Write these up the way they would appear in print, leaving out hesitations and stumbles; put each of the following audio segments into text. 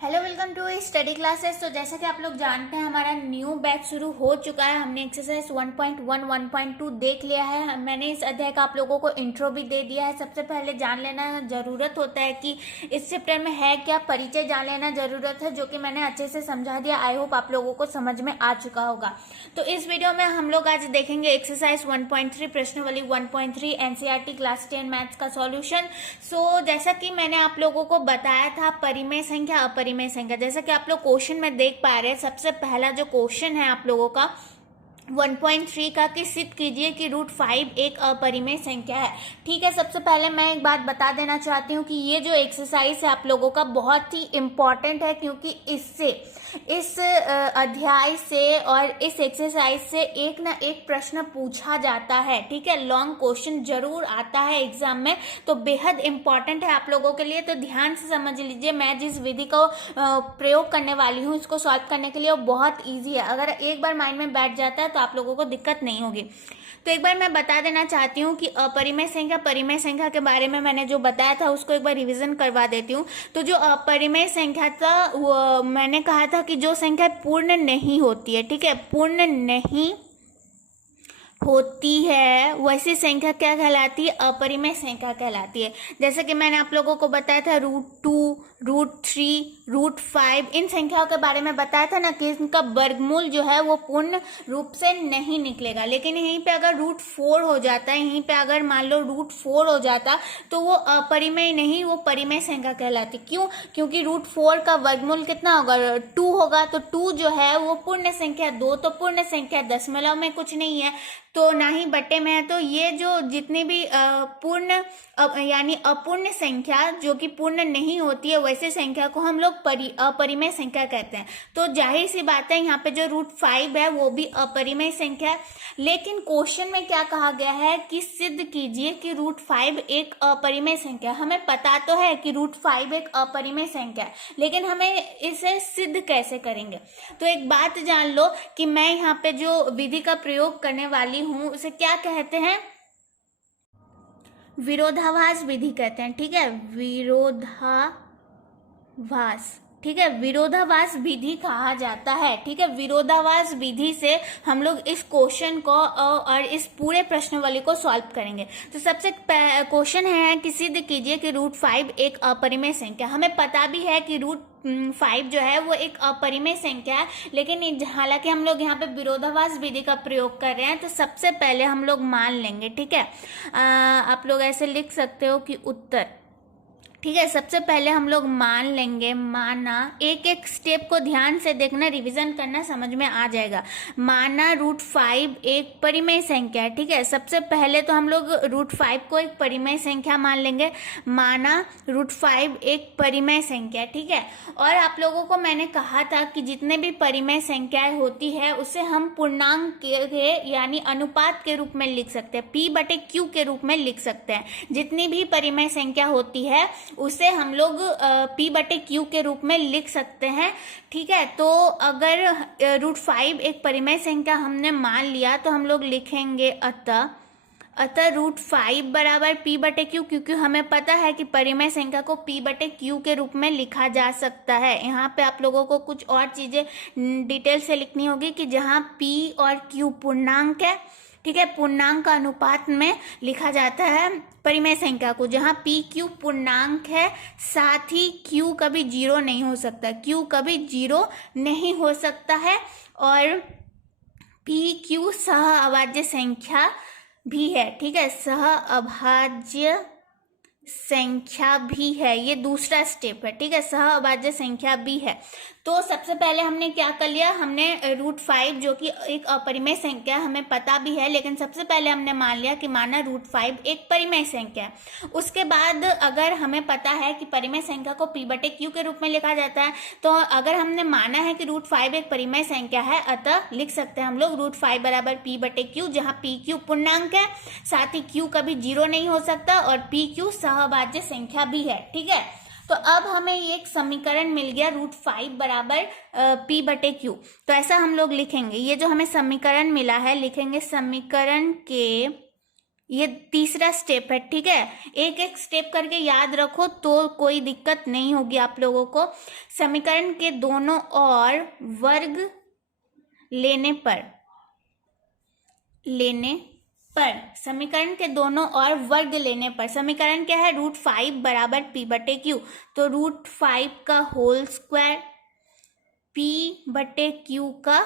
Hello, welcome to study classes. तो जैसा कि आप लोग जानते हैं हमारा न्यू बैच शुरू हो चुका है। हमने एक्सरसाइज 1.1 1.2 देख लिया है। मैंने इस अध्याय का आप लोगों को इंट्रो भी दे दिया है। सबसे पहले जान लेना जरूरत होता है कि इस चैप्टर में है क्या, परिचय जान लेना जरूरत है, जो कि मैंने अच्छे से समझा दिया। आई होप आप लोगों को समझ में आ चुका होगा। तो इस वीडियो में हम लोग आज देखेंगे एक्सरसाइज 1.3 प्रश्नावली 1.3 एनसीईआरटी क्लास 10 मैथ्स का सॉल्यूशन। सो जैसा कि मैंने आप लोगों को बताया था, परिमेय संख्या अपरिमेय संख्या, जैसा कि आप लोग क्वेश्चन में देख पा रहे हैं। सबसे पहला जो क्वेश्चन है आप लोगों का 1.3 का कि सिद्ध कीजिए कि √5 एक अपरिमेय संख्या है। ठीक है, सबसे पहले मैं एक बात बता देना चाहती हूँ कि ये जो एक्सरसाइज है आप लोगों का बहुत ही इम्पॉर्टेंट है, क्योंकि इससे इस अध्याय से और इस एक्सरसाइज से एक ना एक प्रश्न पूछा जाता है। ठीक है, लॉन्ग क्वेश्चन जरूर आता है एग्जाम में, तो बेहद इम्पॉर्टेंट है आप लोगों के लिए। तो ध्यान से समझ लीजिए, मैं जिस विधि को प्रयोग करने वाली हूँ इसको सॉल्व करने के लिए वो बहुत ईजी है। अगर एक बार माइंड में बैठ जाता है तो आप लोगों को दिक्कत नहीं होगी। तो एक बार मैं बता देना चाहती हूँ कि अपरिमेय संख्या परिमेय संख्या के बारे में मैंने जो बताया था उसको एक बार रिवीजन करवा देती हूँ। तो जो अपरिमेय संख्या था वो मैंने कहा था कि जो संख्या पूर्ण नहीं होती है, ठीक है, पूर्ण नहीं होती है, वैसी संख्या क्या कहलाती है? अपरिमेय संख्या कहलाती है। जैसे कि मैंने आप लोगों को बताया था √2, √3, √5 इन संख्याओं के बारे में बताया था ना कि इनका वर्गमूल जो है वो पूर्ण रूप से नहीं निकलेगा। लेकिन यहीं पे अगर √4 हो जाता है, यहीं पे अगर मान लो √4 हो जाता तो वो अपरिमेय नहीं, वो परिमेय संख्या कहलाती। क्यों? क्योंकि √4 का वर्गमूल कितना होगा? 2 होगा। तो 2 जो है वो पूर्ण संख्या, 2 तो पूर्ण संख्या, दशमलव में कुछ नहीं है तो ना ही बट्टे में है। तो ये जो जितनी भी पूर्ण यानी अपूर्ण संख्या जो कि पूर्ण नहीं होती है, वैसे संख्या को हम लोग अपरिमेय संख्या कहते हैं। तो जाहिर सी बात है यहाँ पे जो √5 है वो भी अपरिमेय संख्या है। लेकिन क्वेश्चन में क्या कहा गया है कि सिद्ध कीजिए कि √5 एक अपरिमेय संख्या। हमें पता तो है कि √5 एक अपरिमेय संख्या है, लेकिन हमें इसे सिद्ध कैसे करेंगे? तो एक बात जान लो कि मैं यहाँ पे जो विधि का प्रयोग करने वाली हूं उसे क्या कहते हैं? विरोधाभास विधि कहते हैं। ठीक है, विरोधाभास, ठीक है, विरोधाभास विधि कहा जाता है। ठीक है, विरोधाभास विधि से हम लोग इस क्वेश्चन को और इस पूरे प्रश्नावली को सॉल्व करेंगे। तो सबसे क्वेश्चन है कि सिद्ध कीजिए कि √5 एक अपरिमेय संख्या। हमें पता भी है कि √5 जो है वो एक अपरिमेय संख्या है, लेकिन हालांकि हम लोग यहाँ पे विरोधाभास विधि का प्रयोग कर रहे हैं। तो सबसे पहले हम लोग मान लेंगे, ठीक है, आप लोग ऐसे लिख सकते हो कि उत्तर, ठीक है, सबसे पहले हम लोग मान लेंगे, माना, एक एक स्टेप को ध्यान से देखना, रिवीजन करना, समझ में आ जाएगा। माना √5 एक परिमेय संख्या है। ठीक है, सबसे पहले तो हम लोग √5 को एक परिमेय संख्या मान लेंगे। माना √5 एक परिमेय संख्या, ठीक है। और आप लोगों को मैंने कहा था कि जितने भी परिमेय संख्याएं होती है उसे हम पूर्णांक के यानी अनुपात के रूप में लिख सकते हैं, P/Q के रूप में लिख सकते हैं। जितनी भी परिमेय संख्या होती है उसे हम लोग P/Q के रूप में लिख सकते हैं। ठीक है, तो अगर √5 एक परिमेय संख्या हमने मान लिया तो हम लोग लिखेंगे अतः √5 बराबर P/Q, क्योंकि हमें पता है कि परिमेय संख्या को P/Q के रूप में लिखा जा सकता है। यहाँ पे आप लोगों को कुछ और चीजें डिटेल से लिखनी होगी कि जहाँ P और Q पूर्णांक है, ठीक है, पूर्णांक का अनुपात में लिखा जाता है परिमेय संख्या को। जहाँ PQ पूर्णांक है, साथ ही Q कभी 0 नहीं हो सकता, Q कभी 0 नहीं हो सकता है। और PQ सह अभाज्य संख्या भी है। ठीक है, सह अभाज्य संख्या भी है, ये दूसरा स्टेप है। ठीक है, सह अभाज्य संख्या भी है। तो सबसे पहले हमने क्या कर लिया, हमने √5 जो कि एक अपरिमेय संख्या हमें पता भी है, लेकिन सबसे पहले हमने मान लिया कि माना √5 एक परिमेय संख्या है। उसके बाद अगर हमें पता है कि परिमेय संख्या को P/Q के रूप में लिखा जाता है, तो अगर हमने माना है कि √5 एक परिमेय संख्या है, अतः लिख सकते हैं हम लोग √5 बराबर P/Q, जहाँ PQ पूर्णांक है, साथ ही Q कभी 0 नहीं हो सकता और PQ सहअभाज्य संख्या भी है। ठीक है, तो अब हमें एक समीकरण मिल गया √5 बराबर P/Q। तो ऐसा हम लोग लिखेंगे, ये जो हमें समीकरण मिला है, लिखेंगे समीकरण के ये तीसरा स्टेप है, ठीक है। एक एक स्टेप करके याद रखो तो कोई दिक्कत नहीं होगी आप लोगों को। समीकरण के दोनों ओर वर्ग लेने पर समीकरण के दोनों ओर वर्ग लेने पर समीकरण क्या है, √5 बराबर p बटे क्यू। तो √5 का होल स्क्वायर p बटे क्यू का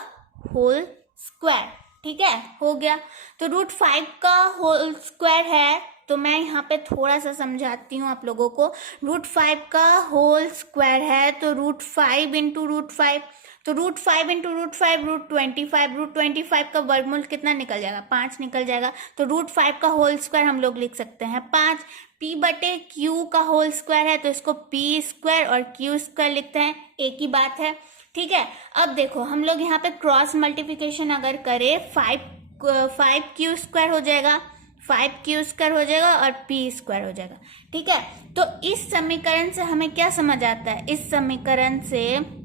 होल स्क्वायर, ठीक है, हो गया। तो √5 का होल स्क्वायर है, तो मैं यहाँ पे थोड़ा सा समझाती हूँ आप लोगों को। √5 का होल स्क्वायर है तो √5 इंटू √5, तो √5 इंटू √5 √25, √25 का वर्गमूल कितना निकल जाएगा, 5 निकल जाएगा। तो √5 का होल स्क्वायर हम लोग लिख सकते हैं 5। p बटे क्यू का होल स्क्वायर है तो इसको p स्क्वायर और q स्क्वायर लिखते हैं, एक ही बात है, ठीक है। अब देखो हम लोग यहाँ पे क्रॉस मल्टीप्लिकेशन अगर करें 5q स्क्वायर हो जाएगा, 5q स्क्वायर हो जाएगा और p स्क्वायर हो जाएगा, ठीक है। तो इस समीकरण से हमें क्या समझ आता है, इस समीकरण से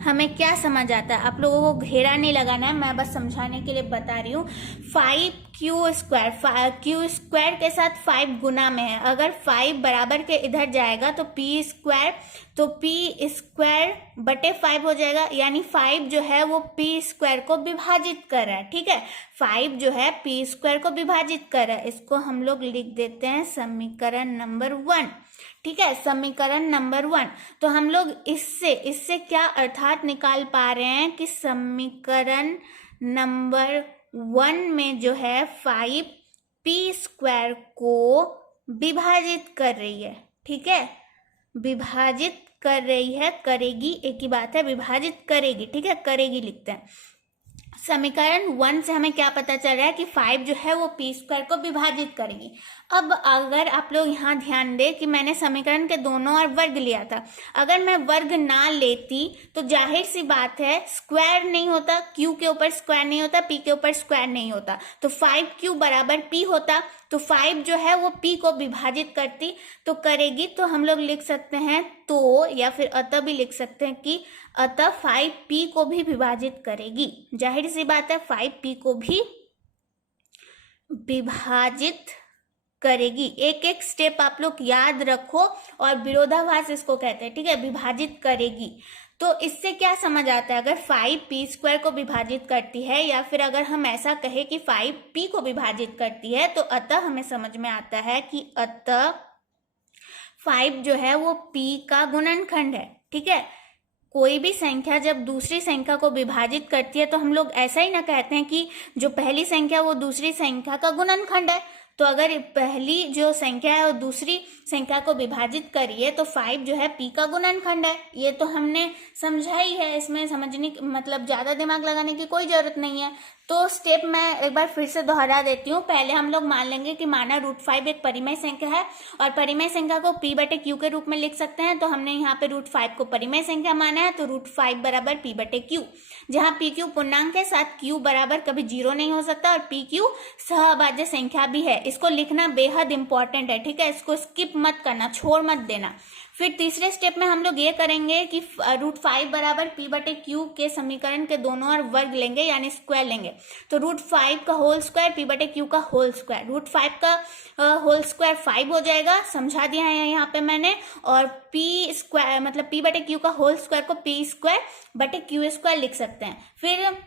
हमें क्या समझ आता है, आप लोगों को घेरा नहीं लगाना है, मैं बस समझाने के लिए बता रही हूँ। 5q स्क्वायर, q स्क्वायर के साथ 5 गुना में है, अगर 5 बराबर के इधर जाएगा तो p स्क्वायर, तो p स्क्वायर बटे 5 हो जाएगा, यानी 5 जो है वो p स्क्वायर को विभाजित कर रहा है, ठीक है। 5 जो है p स्क्वायर को विभाजित कर रहा है, इसको हम लोग लिख देते हैं समीकरण नंबर 1, ठीक है, समीकरण नंबर 1। तो हम लोग इससे क्या अर्थात निकाल पा रहे हैं कि समीकरण नंबर 1 में जो है 5p स्क्वायर को विभाजित कर रही है, ठीक है, विभाजित कर रही है, करेगी एक ही बात है, विभाजित करेगी, ठीक है, करेगी लिखते हैं। समीकरण 1 से हमें क्या पता चल रहा है कि 5 जो है वो p स्क्वायर को विभाजित करेगी। अब अगर आप लोग यहाँ ध्यान दें कि मैंने समीकरण के दोनों ओर वर्ग लिया था, अगर मैं वर्ग ना लेती तो जाहिर सी बात है स्क्वायर नहीं होता, q के ऊपर स्क्वायर नहीं होता, p के ऊपर स्क्वायर नहीं होता, तो 5q बराबर p होता, तो 5 जो है वो p को विभाजित करती तो करेगी, तो हम लोग लिख सकते हैं तो, या फिर अतः भी लिख सकते हैं कि अतः 5p को भी विभाजित करेगी। जाहिर सी बात है 5p को भी विभाजित करेगी। एक एक स्टेप आप लोग याद रखो, और विरोधाभास इसको कहते हैं, ठीक है, विभाजित करेगी। तो इससे क्या समझ आता है, अगर 5p स्क्वायर को विभाजित करती है, या फिर अगर हम ऐसा कहें कि 5p को विभाजित करती है, तो अतः हमें समझ में आता है कि अतः 5 जो है वो p का गुणनखंड है, ठीक है। कोई भी संख्या जब दूसरी संख्या को विभाजित करती है तो हम लोग ऐसा ही ना कहते हैं कि जो पहली संख्या वो दूसरी संख्या का गुणनखंड है। तो अगर पहली जो संख्या है वो दूसरी संख्या को विभाजित करिए तो 5 जो है p का गुणनखंड है। ये तो हमने समझा ही है, इसमें समझने मतलब ज़्यादा दिमाग लगाने की कोई ज़रूरत नहीं है। तो स्टेप मैं एक बार फिर से दोहरा देती हूँ। पहले हम लोग मान लेंगे कि माना √5 एक परिमेय संख्या है और परिमेय संख्या को p बटे q के रूप में लिख सकते हैं। तो हमने यहाँ पे √5 को परिमेय संख्या माना है, तो √5 बराबर p बटे q, जहाँ p q पूर्णांक के साथ q बराबर कभी 0 नहीं हो सकता और p q सहअभाज्य संख्या भी है। इसको लिखना बेहद इंपॉर्टेंट है, ठीक है, इसको स्किप मत करना, छोड़ मत देना। फिर तीसरे स्टेप में हम लोग ये करेंगे कि √5 बराबर p बटे q के समीकरण के दोनों ओर वर्ग लेंगे, यानी स्क्वायर लेंगे। तो √5 का होल स्क्वायर p बटे q का होल स्क्वायर, √5 का होल स्क्वायर 5 हो जाएगा, समझा दिया है यहाँ पे मैंने। और p स्क्वायर मतलब p बटे q का होल स्क्वायर को p स्क्वायर बटे q स्क्वायर लिख सकते हैं। फिर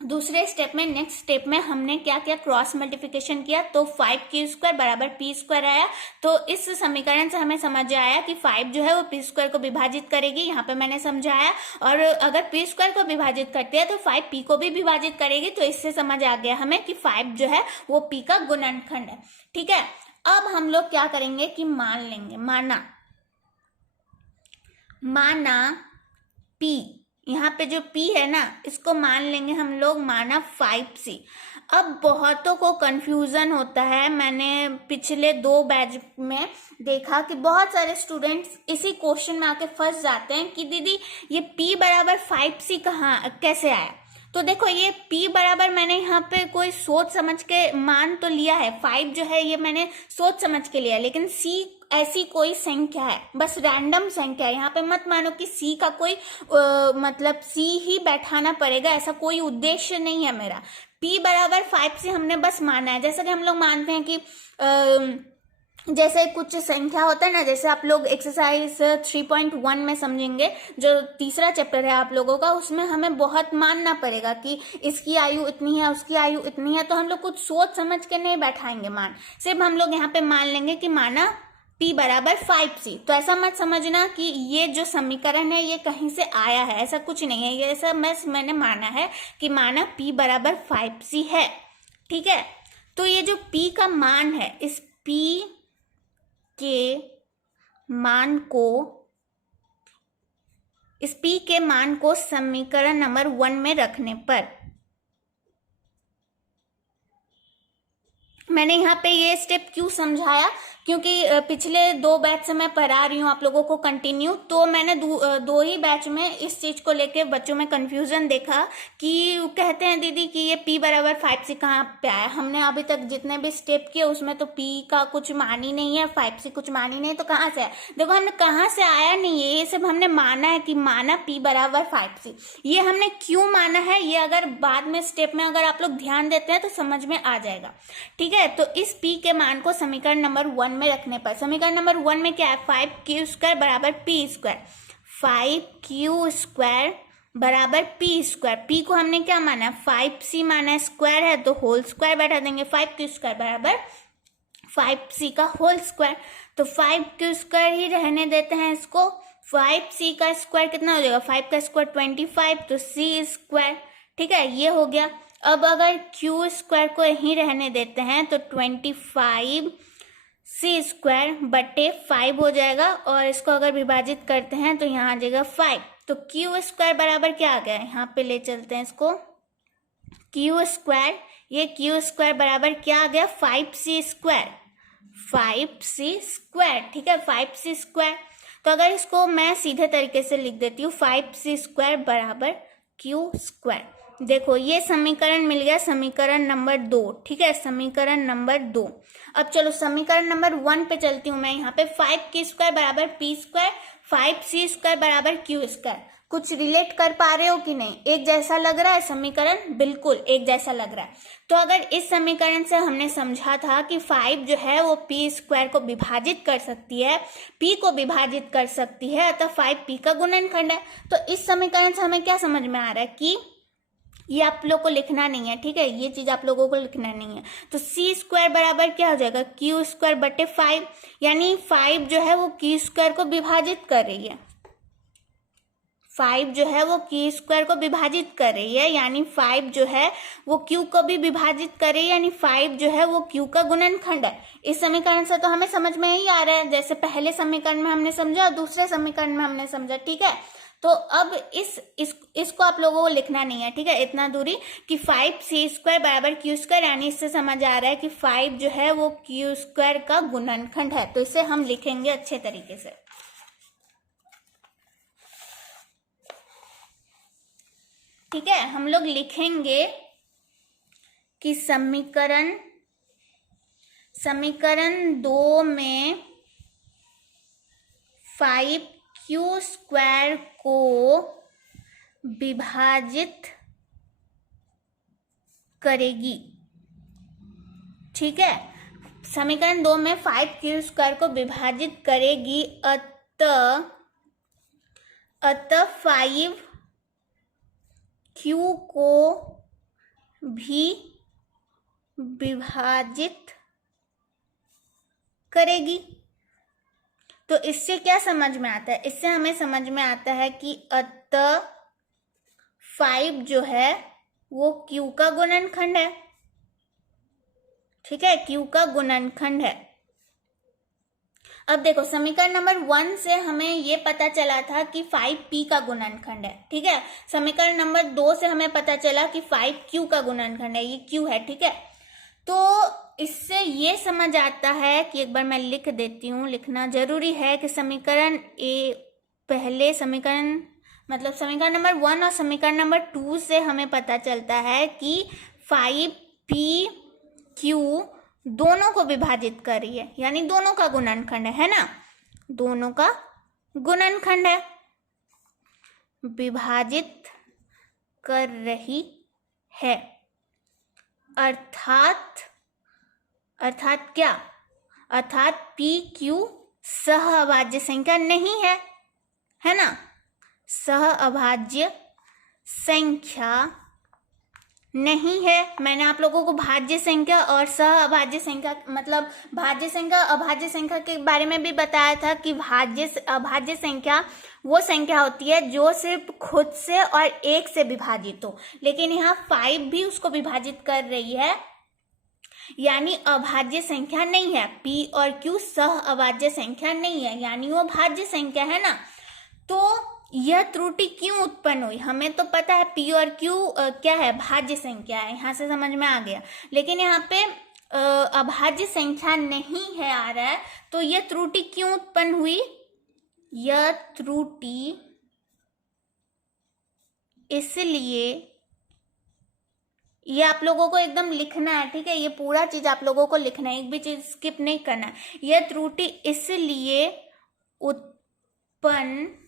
दूसरे स्टेप में, नेक्स्ट स्टेप में हमने क्या किया, क्रॉस मल्टीप्लिकेशन किया, तो 5q स्क्वायर बराबर p स्क्वायर आया। तो इस समीकरण से हमें समझ आया कि 5 जो है वो p स्क्वायर को विभाजित करेगी, यहाँ पे मैंने समझाया। और अगर p स्क्वायर को विभाजित करती है तो 5p को भी विभाजित करेगी। तो इससे समझ आ गया हमें कि 5 जो है वो p का गुणनखंड है, ठीक है। अब हम लोग क्या करेंगे कि मान लेंगे, माना p, यहाँ पे जो p है ना इसको मान लेंगे हम लोग माना 5c। अब बहुतों को कंफ्यूजन होता है, मैंने पिछले 2 बैच में देखा कि बहुत सारे स्टूडेंट्स इसी क्वेश्चन में आके फंस जाते हैं कि दीदी ये p बराबर 5c कहाँ कैसे आया। तो देखो ये p बराबर मैंने यहाँ पे कोई सोच समझ के मान तो लिया है, 5 जो है ये मैंने सोच समझ के लिया है, लेकिन c ऐसी कोई संख्या है, बस रैंडम संख्या है, यहाँ पे मत मानो कि सी का कोई मतलब सी ही बैठाना पड़ेगा, ऐसा कोई उद्देश्य नहीं है मेरा। p बराबर 5 से हमने बस माना है, जैसा कि हम लोग मानते हैं कि जैसे कुछ संख्या होता है ना, जैसे आप लोग एक्सरसाइज 3.1 में समझेंगे, जो तीसरा चैप्टर है आप लोगों का, उसमें हमें बहुत मानना पड़ेगा कि इसकी आयु इतनी है, उसकी आयु इतनी है, तो हम लोग कुछ सोच समझ के नहीं बैठाएंगे मान, सिर्फ हम लोग यहाँ पे मान लेंगे कि माना p बराबर 5c। तो ऐसा मत समझना कि ये जो समीकरण है ये कहीं से आया है, ऐसा कुछ नहीं है, ये ऐसा मैंने माना है कि माना p बराबर 5c है, ठीक है। तो ये जो p का मान है, इस p के मान को, इस p के मान को समीकरण नंबर 1 में रखने पर, मैंने यहाँ पे ये स्टेप क्यों समझाया, क्योंकि पिछले 2 बैच से मैं पढ़ा रही हूँ आप लोगों को कंटिन्यू, तो मैंने दो ही बैच में इस चीज को लेके बच्चों में कंफ्यूजन देखा कि कहते हैं दीदी कि ये p बराबर 5 से कहाँ पे आया, हमने अभी तक जितने भी स्टेप किए उसमें तो p का कुछ मान ही नहीं है, 5 से कुछ मान ही नहीं, तो कहाँ से आया। देखो हमने कहाँ से आया नहीं है, ये सब हमने माना है कि माना p बराबर 5 से। ये हमने क्यों माना है, ये अगर बाद में स्टेप में अगर आप लोग ध्यान देते हैं तो समझ में आ जाएगा, ठीक है। तो इस p के मान को समीकरण नंबर 1 में रखने पर, समीकरण नंबर 1 में क्या है, 5q² बराबर p², 5q² बराबर p², p को हमने क्या माना है, 5c माना है, स्क्वायर है तो होल स्क्वायर बैठा देंगे, 5q² बराबर 5c का होल स्क्वायर, तो 5q² ही रहने देते हैं इसको, 5c का स्क्वायर कितना हो जाएगा, 5 का स्क्वायर 25, तो c², ठीक है, ये हो गया। अब अगर q² को यहीं रहने देते हैं तो 25c² बटे 5 हो जाएगा, और इसको अगर विभाजित करते हैं तो यहाँ आ जाएगा 5, तो q² बराबर क्या आ गया, यहाँ पे ले चलते हैं इसको, q², ये q² बराबर क्या आ गया, 5c², 5c², ठीक है, 5c²। तो अगर इसको मैं सीधे तरीके से लिख देती हूँ, 5c² बराबर q²। देखो ये समीकरण मिल गया, समीकरण नंबर 2, ठीक है, समीकरण नंबर 2। अब चलो समीकरण नंबर 1 पे चलती हूँ मैं, यहाँ पे 5k² बराबर p², 5c² बराबर q²। कुछ रिलेट कर पा रहे हो कि नहीं, एक जैसा लग रहा है समीकरण, बिल्कुल एक जैसा लग रहा है। तो अगर इस समीकरण से हमने समझा था कि 5 जो है वो p² को विभाजित कर सकती है, p को विभाजित कर सकती है, अतः 5 p का गुणनखंड है। तो इस समीकरण से हमें क्या समझ में आ रहा है कि ये आप लोग को लिखना नहीं है, ठीक है, ये चीज आप लोगों को लिखना नहीं है। तो c² बराबर क्या हो जाएगा, q² बटे 5, यानी 5 जो है वो q² को विभाजित कर रही है, 5 जो है वो q² को विभाजित कर रही है, यानी 5 जो है वो q को भी विभाजित कर रही है, यानी 5 जो है वो q का गुणनखंड है। इस समीकरण से तो हमें समझ में ही आ रहा है, जैसे पहले समीकरण में हमने समझा और दूसरे समीकरण में हमने समझा, ठीक है। तो अब इसको आप लोगों को लिखना नहीं है, ठीक है, इतना दूरी कि 5c² बराबर q², यानी इससे समझ आ रहा है कि 5 जो है वो q² का गुणनखंड है। तो इसे हम लिखेंगे अच्छे तरीके से, ठीक है, हम लोग लिखेंगे कि समीकरण 2 में 5q² को विभाजित करेगी, ठीक है, समीकरण 2 में 5q² को विभाजित करेगी, अतः 5q को भी विभाजित करेगी। तो इससे क्या समझ में आता है, इससे हमें समझ में आता है कि अतः 5 जो है वो q का गुणनखंड है, ठीक है, q का गुणनखंड है। अब देखो समीकरण नंबर 1 से हमें ये पता चला था कि 5p का गुणनखंड है, ठीक है, समीकरण नंबर 2 से हमें पता चला कि 5q का गुणनखंड है, ये q है, ठीक है। तो इससे ये समझ आता है कि एक बार मैं लिख देती हूँ, लिखना जरूरी है कि समीकरण पहले समीकरण मतलब समीकरण नंबर 1 और समीकरण नंबर 2 से हमें पता चलता है कि 5pq दोनों को विभाजित कर रही है, यानी दोनों का गुणनखंड है ना, दोनों का गुणनखंड है, विभाजित कर रही है। अर्थात क्या, अर्थात पी क्यू सहअभाज्य संख्या नहीं है ना, सहअभाज्य संख्या नहीं है। मैंने आप लोगों को भाज्य संख्या और सहअभाज्य संख्या मतलब भाज्य संख्या अभाज्य संख्या के बारे में भी बताया था कि अभाज्य संख्या वो संख्या होती है जो सिर्फ खुद से और एक से विभाजित हो, लेकिन यहाँ 5 भी उसको विभाजित कर रही है, यानी अभाज्य संख्या नहीं है। पी और क्यू सहअभाज्य संख्या नहीं है, यानी वो भाज्य संख्या है ना। तो यह त्रुटि क्यों उत्पन्न हुई, हमें तो पता है पी और क्यू क्या है, भाज्य संख्या है, यहाँ से समझ में आ गया, लेकिन यहाँ पे अभाज्य संख्या नहीं है आ रहा है, तो यह त्रुटि क्यों उत्पन्न हुई, यह त्रुटि इसलिए, ये आप लोगों को एकदम लिखना है, ठीक है, ये पूरा चीज आप लोगों को लिखना है, एक भी चीज स्किप नहीं करना है। यह त्रुटि इसलिए उत्पन्न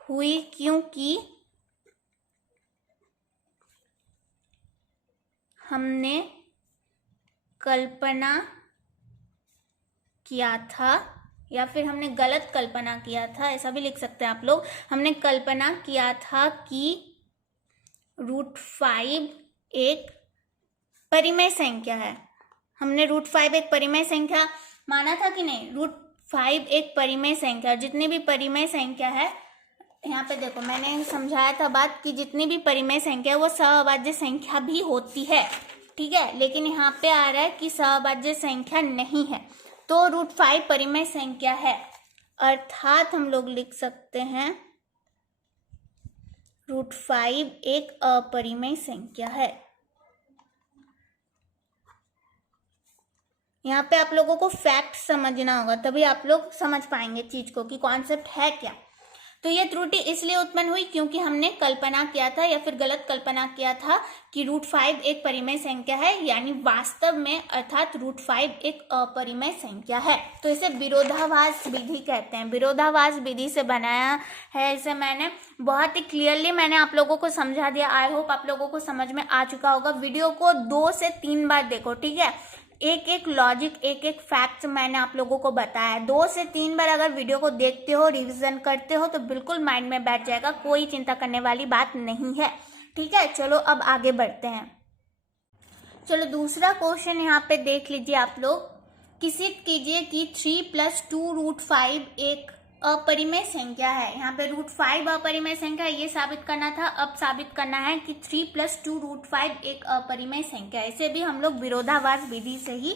हुई क्योंकि हमने कल्पना किया था, या फिर हमने गलत कल्पना किया था, ऐसा भी लिख सकते हैं आप लोग। हमने कल्पना किया था कि √5 एक परिमेय संख्या है। हमने √5 एक परिमेय संख्या माना था कि नहीं, √5 एक परिमेय संख्या, जितनी भी परिमेय संख्या है, यहाँ पे देखो मैंने समझाया था बात कि जितनी भी परिमेय संख्या है वो सहअभाज्य संख्या भी होती है, ठीक है, लेकिन यहाँ पे आ रहा है कि सहअभाज्य संख्या नहीं है, तो √5 परिमेय संख्या है, अर्थात हम लोग लिख सकते हैं √5 एक अपरिमेय संख्या है। यहाँ पे आप लोगों को फैक्ट समझना होगा, तभी आप लोग समझ पाएंगे चीज को कि कॉन्सेप्ट है क्या। तो ये त्रुटि इसलिए उत्पन्न हुई क्योंकि हमने कल्पना किया था या फिर गलत कल्पना किया था कि √5 एक परिमेय संख्या है, यानी वास्तव में अर्थात √5 एक अपरिमेय संख्या है। तो इसे विरोधाभास विधि कहते हैं, विरोधाभास विधि से बनाया है इसे मैंने, बहुत ही क्लियरली मैंने आप लोगों को समझा दिया। आई होप आप लोगों को समझ में आ चुका होगा। वीडियो को 2 से 3 बार देखो, ठीक है, एक एक लॉजिक एक एक फैक्ट मैंने आप लोगों को बताया। 2 से 3 बार अगर वीडियो को देखते हो, रिवीजन करते हो, तो बिल्कुल माइंड में बैठ जाएगा, कोई चिंता करने वाली बात नहीं है, ठीक है। चलो अब आगे बढ़ते हैं। चलो दूसरा क्वेश्चन यहाँ पे देख लीजिए आप लोग, कि सिद्ध कीजिए कि 3 + 2√5 एक अपरिमेय संख्या है। यहाँ पे √5 अपरिमेय संख्या, ये साबित करना था। अब साबित करना है कि 3 + 2√5 एक अपरिमेय संख्या। इसे भी हम लोग विरोधाभास विधि से ही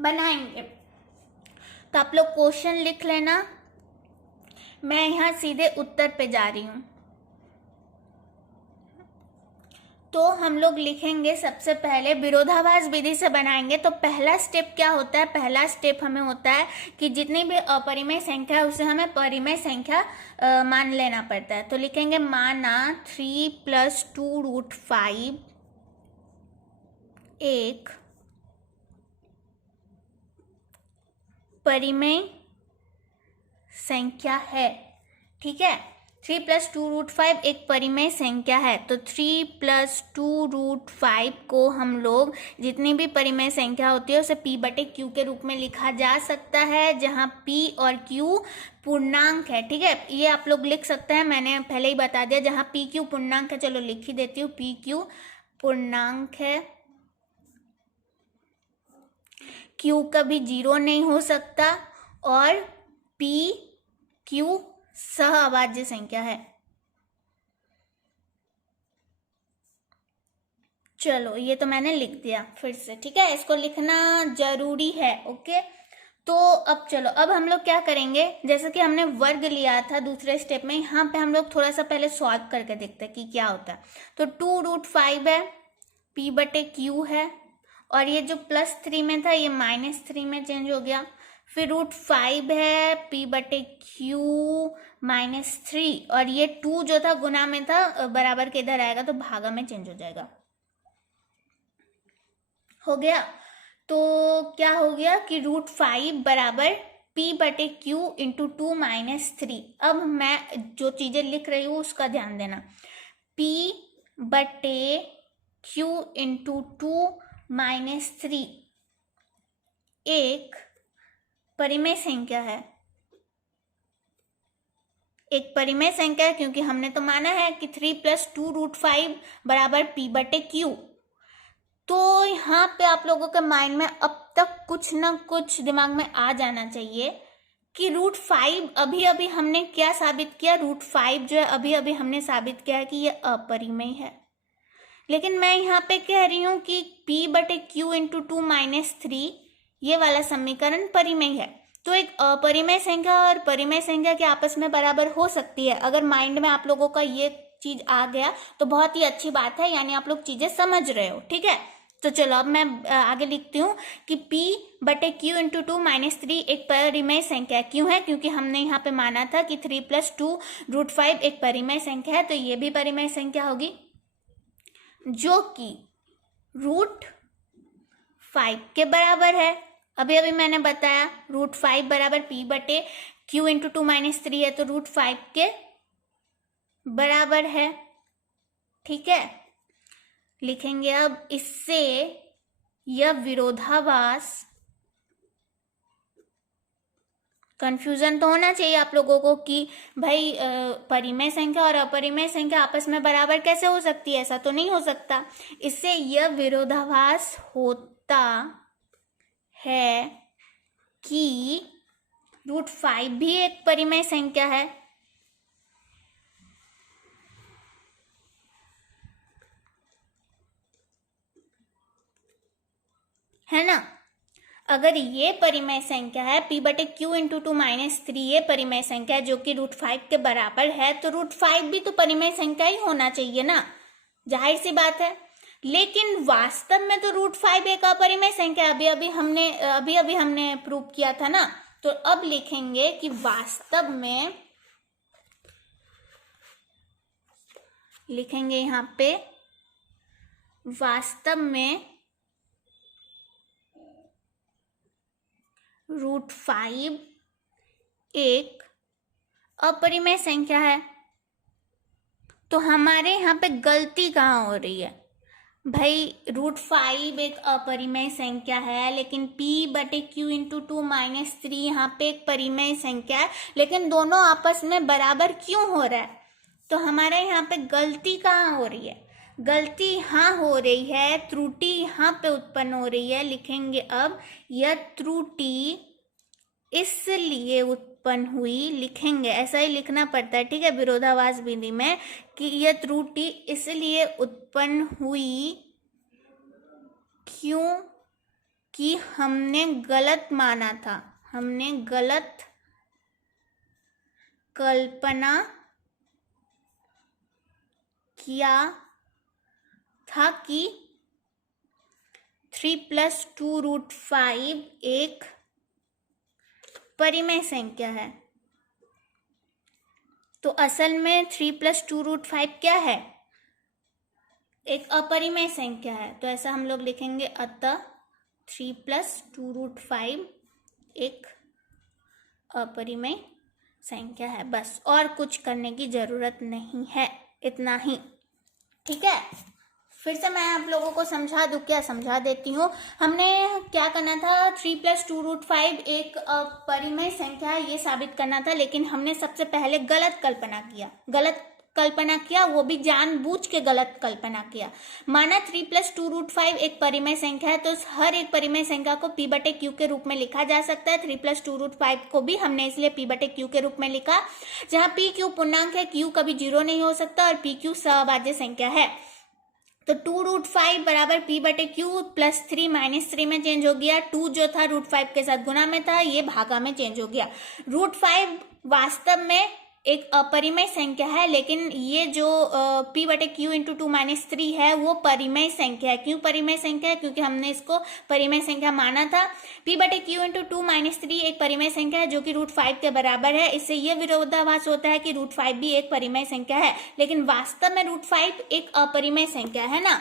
बनाएंगे। तो आप लोग क्वेश्चन लिख लेना, मैं यहाँ सीधे उत्तर पे जा रही हूँ। तो हम लोग लिखेंगे, सबसे पहले विरोधाभास विधि से बनाएंगे। तो पहला स्टेप क्या होता है, पहला स्टेप हमें होता है कि जितनी भी अपरिमेय संख्या है उसे हमें परिमेय संख्या मान लेना पड़ता है। तो लिखेंगे माना 3 + 2√5 एक परिमेय संख्या है, ठीक है। 3 + 2√5 एक परिमेय संख्या है। तो 3 + 2√5 को हम लोग जितनी भी परिमेय संख्या होती है उसे p/q के रूप में लिखा जा सकता है, जहां p और q पूर्णांक है, ठीक है। ये आप लोग लिख सकते हैं, मैंने पहले ही बता दिया। जहां p q पूर्णांक है, चलो लिख ही देती हूँ, p q पूर्णांक है, q कभी 0 नहीं हो सकता, और p q सहअभाज्य संख्या है। चलो ये तो मैंने लिख दिया फिर से, ठीक है, इसको लिखना जरूरी है, ओके। तो अब चलो, अब हम लोग क्या करेंगे, जैसे कि हमने वर्ग लिया था दूसरे स्टेप में, यहाँ पे हम लोग थोड़ा सा पहले सॉल्व करके देखते हैं कि क्या होता है। तो 2√5 है, p/q है, और ये जो +3 में था ये -3 में चेंज हो गया। फिर √5 है, p/q -3, और ये 2 जो था गुना में था, बराबर के इधर आएगा तो भागा में चेंज हो जाएगा। हो गया। तो क्या हो गया कि √5 बराबर p/q इंटू 2 - 3। अब मैं जो चीजें लिख रही हूँ उसका ध्यान देना। p/q इंटू 2 - 3 एक परिमेय संख्या है, एक परिमेय संख्या है क्योंकि हमने तो माना है कि 3 + 2√5 बराबर p/q। तो यहाँ पे आप लोगों के माइंड में अब तक कुछ ना कुछ दिमाग में आ जाना चाहिए कि √5 अभी अभी हमने क्या साबित किया, √5 जो है अभी अभी हमने साबित किया है कि ये अपरिमेय है। लेकिन मैं यहाँ पे कह रही हूँ कि p/q इंटू 2 - 3 ये वाला समीकरण परिमेय है। तो एक अपरिमेय संख्या और परिमेय संख्या के आपस में बराबर हो सकती है। अगर माइंड में आप लोगों का ये चीज आ गया तो बहुत ही अच्छी बात है, यानी आप लोग चीजें समझ रहे हो। ठीक है, तो चलो अब मैं आगे लिखती हूँ कि p/q इंटू 2 - 3 एक परिमेय संख्या क्यों है, क्योंकि हमने यहाँ पे माना था कि 3 + 2√5 एक परिमेय संख्या है। तो ये भी परिमेय संख्या होगी जो कि √5 के बराबर है। अभी अभी मैंने बताया √5 बराबर p/q इंटू 2 - 3 है, तो √5 के बराबर है। ठीक है, लिखेंगे अब इससे यह विरोधाभास, कंफ्यूजन तो होना चाहिए आप लोगों को कि भाई परिमेय संख्या और अपरिमेय संख्या आपस में बराबर कैसे हो सकती है, ऐसा तो नहीं हो सकता। इससे यह विरोधाभास होता है कि √5 भी एक परिमेय संख्या है ना। अगर ये परिमेय संख्या है p/q इंटू 2 - 3 ये परिमेय संख्या है जो कि √5 के बराबर है, तो √5 भी तो परिमेय संख्या ही होना चाहिए ना, जाहिर सी बात है। लेकिन वास्तव में तो √5 एक अपरिमेय संख्या अभी अभी हमने प्रूव किया था ना। तो अब लिखेंगे कि वास्तव में, लिखेंगे यहाँ पे वास्तव में √5 एक अपरिमेय संख्या है। तो हमारे यहाँ पे गलती कहाँ हो रही है भाई, √5 एक अपरिमेय संख्या है लेकिन p/q इंटू 2 - 3 यहाँ पे एक परिमेय संख्या है, लेकिन दोनों आपस में बराबर क्यों हो रहा है। तो हमारे यहाँ पे गलती कहाँ हो रही है, गलती यहाँ हो रही है, त्रुटि यहाँ पे उत्पन्न हो रही है। लिखेंगे अब यह त्रुटि इसलिए उत्पन्न हुई, लिखेंगे ऐसा ही लिखना पड़ता है, ठीक है, विरोधाभास विधि में, कि यह त्रुटि इसलिए उत्पन्न हुई क्योंकि हमने गलत माना था, हमने गलत कल्पना किया था कि 3 + 2√5 एक परिमेय संख्या है। तो असल में 3 + 2√5 क्या है, एक अपरिमेय संख्या है। तो ऐसा हम लोग लिखेंगे, अतः 3 + 2√5 एक अपरिमेय संख्या है। बस, और कुछ करने की जरूरत नहीं है, इतना ही। ठीक है, फिर से मैं आप लोगों को समझा दूं, क्या समझा देती हूँ। हमने क्या करना था, 3 + 2√5 एक परिमेय संख्या है ये साबित करना था, लेकिन हमने सबसे पहले गलत कल्पना किया, वो भी जानबूझ के गलत कल्पना किया। माना 3 + 2√5 एक परिमेय संख्या है, तो हर एक परिमेय संख्या को p/q के रूप में लिखा जा सकता है। 3 + 2√5 को भी हमने इसलिए p/q के रूप में लिखा, जहां p/q पूर्णांक है, q कभी 0 नहीं हो सकता और p/q सहभाज्य संख्या है। तो 2√5 बराबर p/q + 3 - 3 में चेंज हो गया। 2 जो था √5 के साथ गुना में था, ये भागा में चेंज हो गया। √5 वास्तव में एक अपरिमेय संख्या है, लेकिन ये जो p/q इंटू 2 - 3 है वो परिमेय संख्या है। क्यों परिमेय संख्या है, क्योंकि हमने इसको परिमेय संख्या माना था। p/q इंटू 2 - 3 एक परिमेय संख्या है जो कि √5 के बराबर है। इससे यह विरोधाभास होता है कि √5 भी एक परिमेय संख्या है, लेकिन वास्तव में √5 एक अपरिमेय संख्या है ना।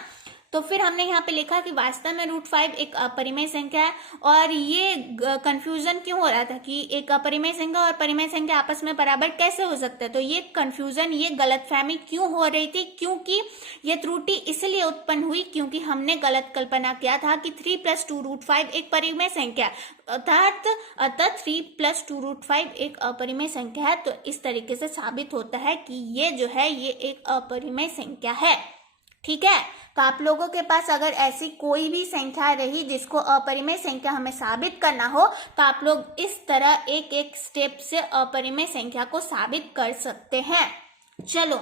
तो फिर हमने यहाँ पे लिखा कि वास्तव में √5 एक अपरिमेय संख्या है। और ये कंफ्यूजन क्यों हो रहा था कि एक अपरिमेय संख्या और परिमेय संख्या आपस में बराबर कैसे हो सकते हैं, तो ये कंफ्यूजन, ये गलतफहमी क्यों हो रही थी, क्योंकि ये त्रुटि इसलिए उत्पन्न हुई क्योंकि हमने गलत कल्पना किया था कि 3 + 2 √5 एक परिमेय संख्या है, अतः 3 + 2 √5 एक अपरिमेय संख्या है। तो इस तरीके से साबित होता है कि ये जो है ये एक अपरिमेय संख्या है। ठीक है, तो आप लोगों के पास अगर ऐसी कोई भी संख्या रही जिसको अपरिमेय संख्या हमें साबित करना हो, तो आप लोग इस तरह एक एक स्टेप से अपरिमेय संख्या को साबित कर सकते हैं। चलो,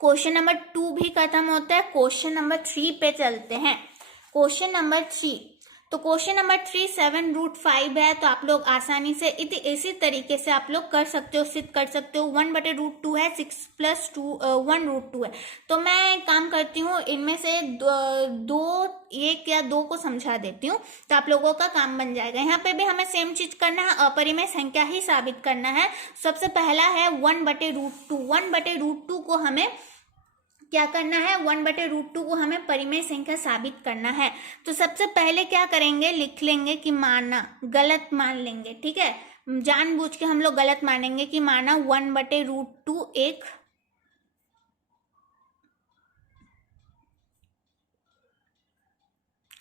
क्वेश्चन नंबर 2 भी खत्म होता है, क्वेश्चन नंबर 3 पे चलते हैं। क्वेश्चन नंबर 3, तो क्वेश्चन नंबर 3 7 √5 है, तो आप लोग आसानी से इसी तरीके से आप लोग कर सकते हो, सिद्ध कर सकते हो। 1/√2 है, 6 + 1 √2 है। तो मैं काम करती हूँ, इनमें से एक या दो को समझा देती हूँ, तो आप लोगों का काम बन जाएगा। यहाँ पे भी हमें सेम चीज करना है, अपरिमेय संख्या ही साबित करना है। सबसे पहला है 1/√2। 1/√2 को हमें क्या करना है, 1/√2 को हमें परिमेय संख्या साबित करना है। तो सबसे पहले क्या करेंगे, लिख लेंगे कि माना, गलत मान लेंगे। ठीक है, जानबूझ के हम लोग गलत मानेंगे कि माना 1/√2 एक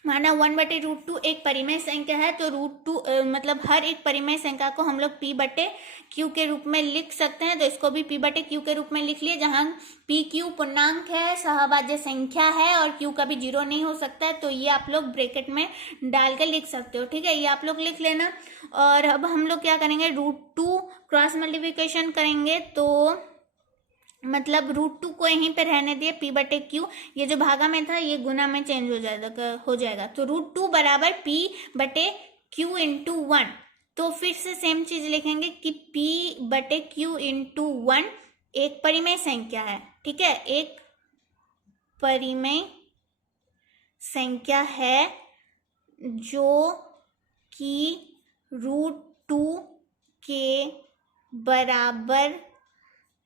माना 1/√2 एक परिमेय संख्या है। तो √2 मतलब हर एक परिमेय संख्या को हम लोग p/q के रूप में लिख सकते हैं। तो इसको भी p/q के रूप में लिख लिए, जहां pq पूर्णांक है, सहभाज्य संख्या है और q कभी 0 नहीं हो सकता है। तो ये आप लोग ब्रैकेट में डाल के लिख सकते हो। ठीक है, ये आप लोग लिख लेना। और अब हम लोग क्या करेंगे, √2 क्रॉस मल्टीप्लिकेशन करेंगे, तो मतलब √2 को यहीं पे रहने दिए, p/q, ये जो भागा में था ये गुना में चेंज हो जाएगा। तो √2 बराबर p/q × 1। तो फिर से सेम चीज लिखेंगे कि p/q × 1 एक परिमेय संख्या है। ठीक है, एक परिमेय संख्या है जो कि √2 के बराबर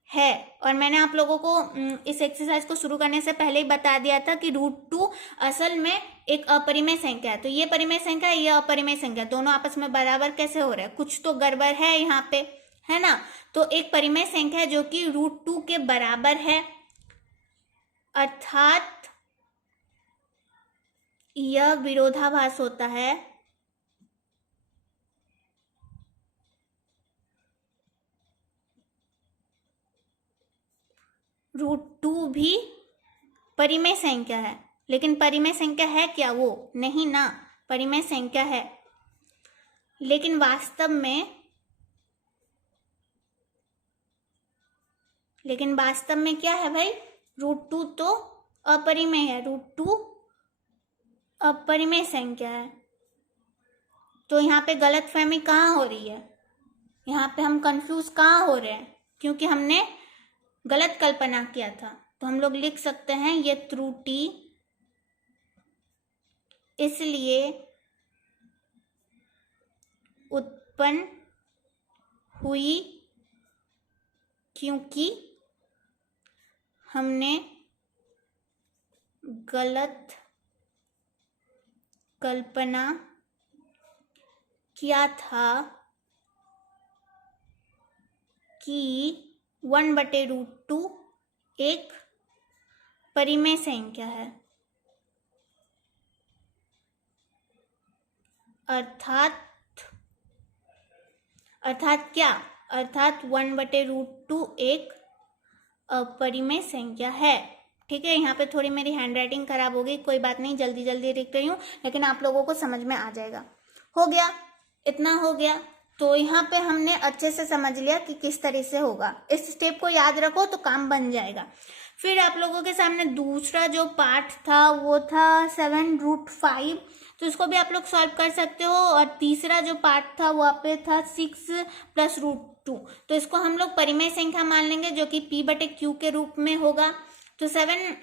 है। और मैंने आप लोगों को इस एक्सरसाइज को शुरू करने से पहले ही बता दिया था कि √2 असल में एक अपरिमेय संख्या है। तो ये परिमेय संख्या, ये अपरिमेय संख्या, दोनों आपस में बराबर कैसे हो रहे हैं, कुछ तो गड़बड़ है यहाँ पे, है ना। तो एक परिमेय संख्या जो कि √2 के बराबर है, अर्थात यह विरोधाभास होता है। √2 भी परिमेय संख्या है, लेकिन परिमेय संख्या है क्या, वो नहीं ना, परिमेय संख्या है, लेकिन वास्तव में क्या है भाई, √2 तो अपरिमेय है, √2 अपरिमेय संख्या है। तो यहाँ पे गलतफहमी कहाँ हो रही है, यहाँ पे हम कंफ्यूज कहाँ हो रहे हैं, क्योंकि हमने गलत कल्पना किया था। तो हम लोग लिख सकते हैं ये त्रुटि इसलिए उत्पन्न हुई क्योंकि हमने गलत कल्पना किया था कि 1/√2 एक परिमेय संख्या है, अर्थात क्या, अर्थात 1/√2 एक अपरिमेय संख्या है। ठीक है, यहाँ पे थोड़ी मेरी हैंडराइटिंग खराब हो गई, कोई बात नहीं, जल्दी जल्दी लिख रही हूँ, लेकिन आप लोगों को समझ में आ जाएगा। हो गया, इतना हो गया। तो यहाँ पे हमने अच्छे से समझ लिया कि किस तरह से होगा, इस स्टेप को याद रखो तो काम बन जाएगा। फिर आप लोगों के सामने दूसरा जो पार्ट था वो था 7√5, तो इसको भी आप लोग सॉल्व कर सकते हो। और तीसरा जो पार्ट था वहाँ पे था 6 + √2, तो इसको हम लोग परिमेय संख्या मान लेंगे जो कि p/q के रूप में होगा। तो 7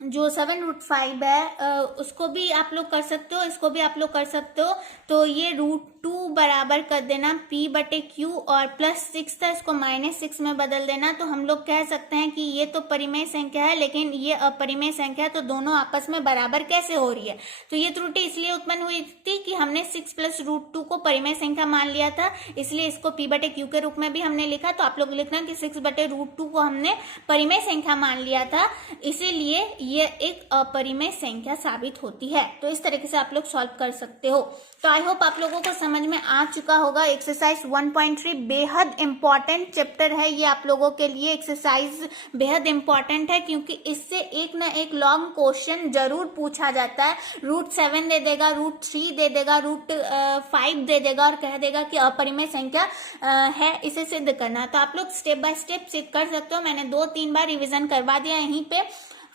जो 7√5 है उसको भी आप लोग कर सकते हो, इसको भी आप लोग कर सकते हो। तो ये √2 बराबर कर देना p/q और +6 था, इसको -6 में बदल देना। तो हम लोग कह सकते हैं कि ये तो परिमेय संख्या है लेकिन ये अपरिमेय संख्या, तो दोनों आपस में बराबर कैसे हो रही है। तो ये त्रुटि इसलिए उत्पन्न हुई थी कि हमने 6 + √2 को परिमेय संख्या मान लिया था, इसलिए इसको p/q के रूप में भी हमने लिखा। तो आप लोग लिखना कि 6/√2 को हमने परिमेय संख्या मान लिया था, इसीलिए ये एक अपरिमेय संख्या साबित होती है। तो इस तरीके से आप लोग सॉल्व कर सकते हो। तो आई होप आप लोगों को समझ में आ चुका होगा। एक्सरसाइज 1.3 बेहद इंपॉर्टेंट चैप्टर है, ये आप लोगों के लिए एक्सरसाइज बेहद इंपॉर्टेंट है क्योंकि इससे एक ना एक लॉन्ग क्वेश्चन जरूर पूछा जाता है। √7 दे देगा, √3 दे देगा, √5 दे देगा और कह देगा कि अपरिमेय संख्या है, इसे सिद्ध करना। तो आप लोग स्टेप बाय स्टेप सिद्ध कर सकते हो। मैंने 2-3 बार रिविजन करवा दिया यहीं पे,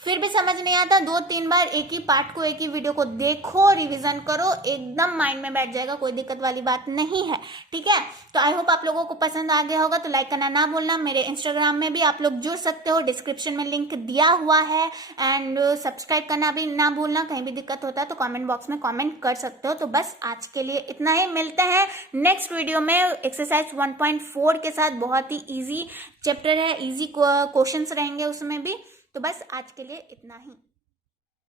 फिर भी समझ नहीं आता 2-3 बार एक ही पार्ट को, एक ही वीडियो को देखो, रिवीजन करो, एकदम माइंड में बैठ जाएगा, कोई दिक्कत वाली बात नहीं है। ठीक है, तो आई होप आप लोगों को पसंद आ गया होगा। तो लाइक करना ना भूलना। मेरे इंस्टाग्राम में भी आप लोग जुड़ सकते हो, डिस्क्रिप्शन में लिंक दिया हुआ है। एंड सब्सक्राइब करना भी ना भूलना। कहीं भी दिक्कत होता है तो कॉमेंट बॉक्स में कॉमेंट कर सकते हो। तो बस आज के लिए इतना ही, मिलते हैं नेक्स्ट वीडियो में एक्सरसाइज 1.4 के साथ। बहुत ही ईजी चैप्टर है, ईजी क्वेश्चंस रहेंगे उसमें भी। तो बस आज के लिए इतना ही।